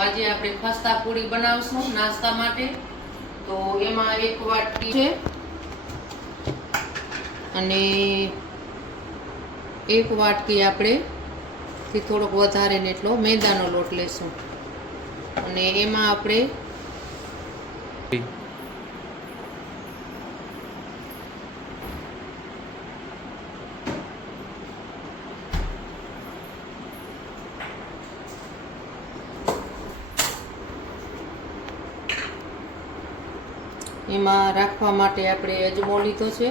આજે આપણે ખસ્તા પૂરી બનાવશું નાસ્તા માટે. તો એમાં એક વાટકી છે. અને એક વાટકી આપણે થી થોડોક વધારે ને એટલો મેદાનો લોટ લેશું. અને એમાં આપણે એમાં રાખવા માટે આપણે અજમો લીધો છે.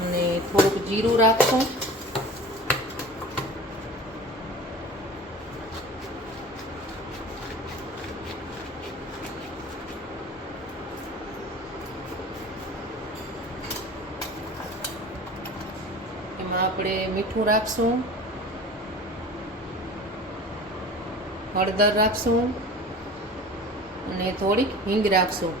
અને થોડુંક જીરું રાખશું. એમાં આપણે મીઠું રાખશું. હળદર રાખશું અને થોડીક હિંગ રાખશું.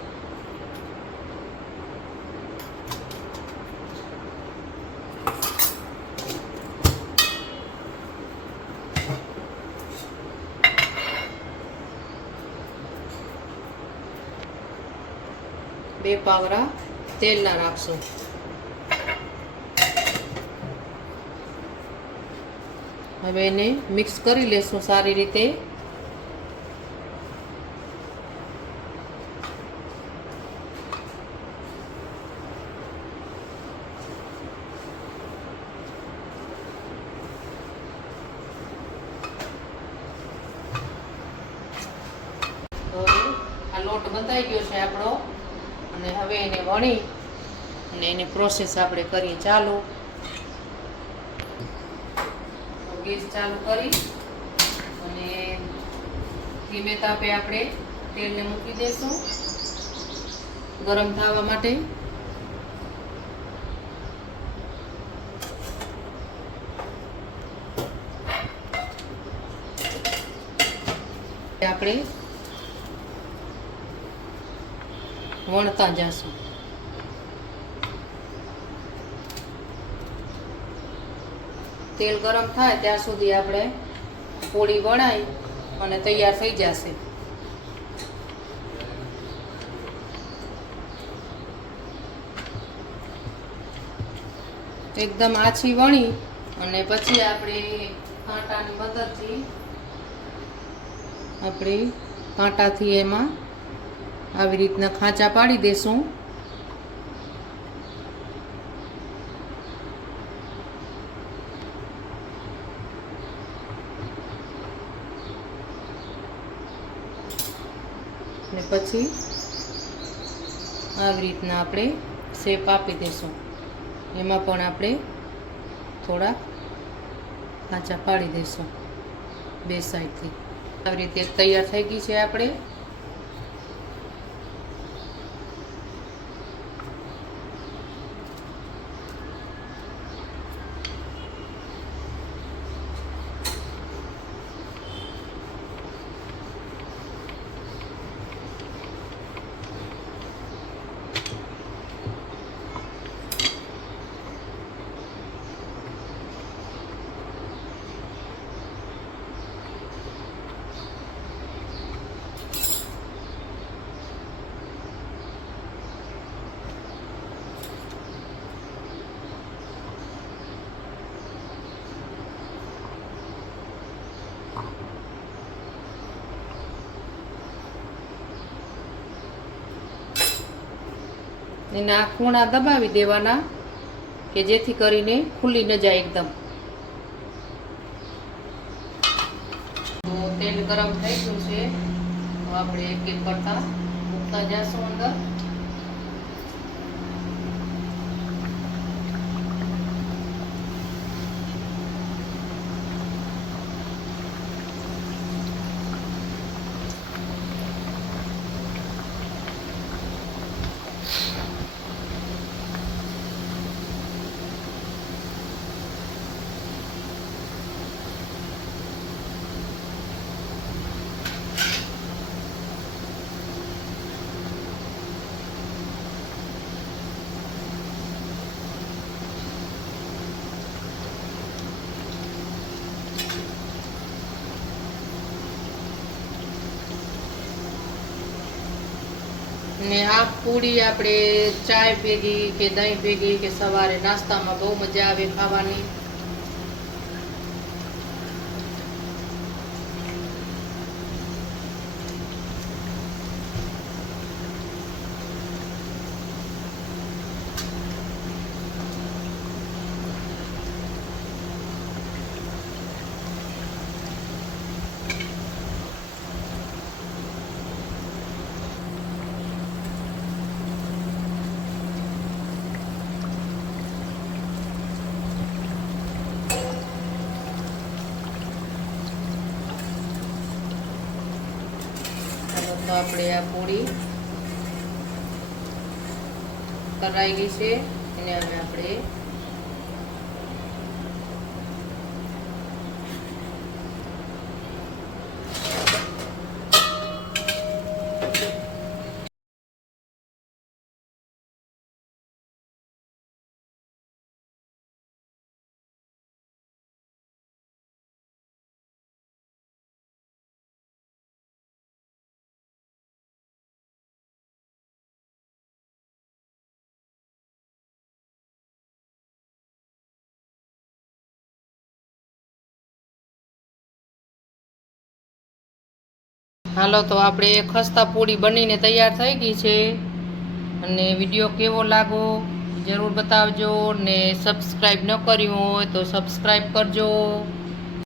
બે પાવરા તેલના રાખશું. હવે એને મિક્સ કરી લેશું સારી રીતે તો આ લોટ બંધાઈ ગયો છે આપણો. અને હવે એને વણી અને એને પ્રોસેસ આપણે કરીએ ચાલુ. ગેસ ચાલુ કરી અને ધીમે તાપે આપણે તેલને મૂકી દઈશું ગરમ થવા માટે. આપણે વણતા જશું. તેલ ગરમ થાય ત્યાં સુધી આપણે પોળી વણાઈ અને તૈયાર થઈ જશે. એકદમ આછી વણી અને પછી આપણે કાંટાની મદદથી આપણે કાંટાથી એમાં આવી રીતના ખાંચા પાડી દેશું. ને પછી આવી રીતના આપણે શેપ આપી દેશું. એમાં પણ આપણે થોડા ખાંચા પાડી દઈશું બે સાઈડથી. આવી રીતે તૈયાર થઈ ગઈ છે આપણે. એના ખૂણા દબાવી દેવાના કે જેથી કરીને ખુલ્લી ન જાય એકદમ. તો તેલ ગરમ થઈ ગયું છે. તો આપણે એક એક કરતા મૂકતા જશું અંદર. ને આ પૂરી આપણે ચાય ભેગી કે દહીં ભેગી કે સવારે નાસ્તામાં બહુ મજા આવે ખાવાની ચાલો તો આપણે આ પૂરી કરાઈ ગઈ છે. એને હવે આપણે હાલો, તો આપણે ખસ્તા પૂરી બનીને તૈયાર થઈ ગઈ છે. અને વીડિયો કેવો લાગો જરૂર બતાવજો ને સબસ્ક્રાઈબ ન કર્યું હોય તો સબસ્ક્રાઈબ કરજો.